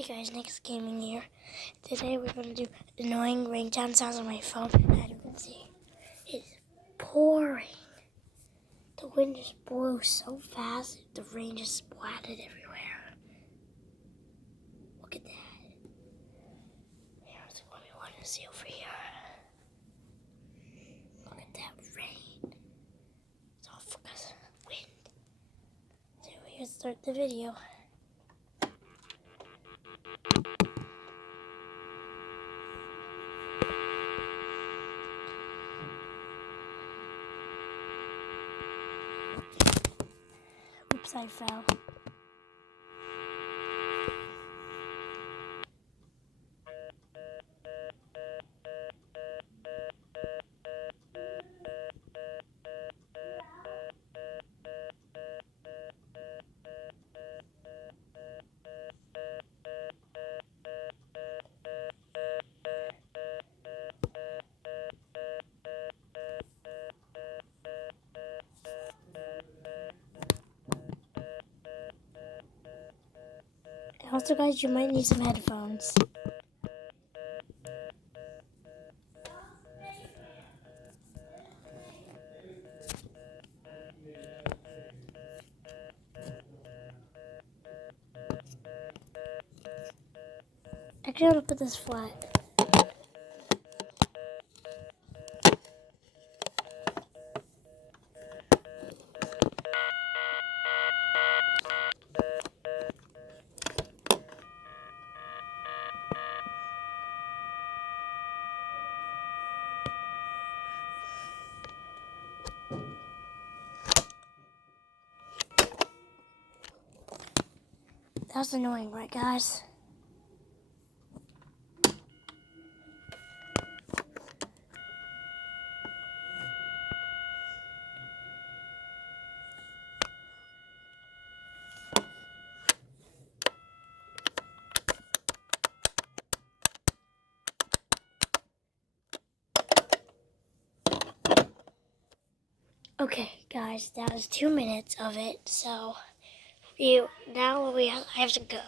Hey guys, Nick's Gaming here. Today we're going to do annoying ringtone sounds on my phone. As you can see, it's pouring. The wind just blew so fast, the rain just splattered everywhere. Look at that. Here's what we want to see over here. Look at that rain. It's all because of wind. So we're going to start the video. Oops, I fell. Also, guys, you might need some headphones. Actually, I'm gonna put this flat. That was annoying, right, guys? Okay, guys, that was 2 minutes of it. So, I have to go.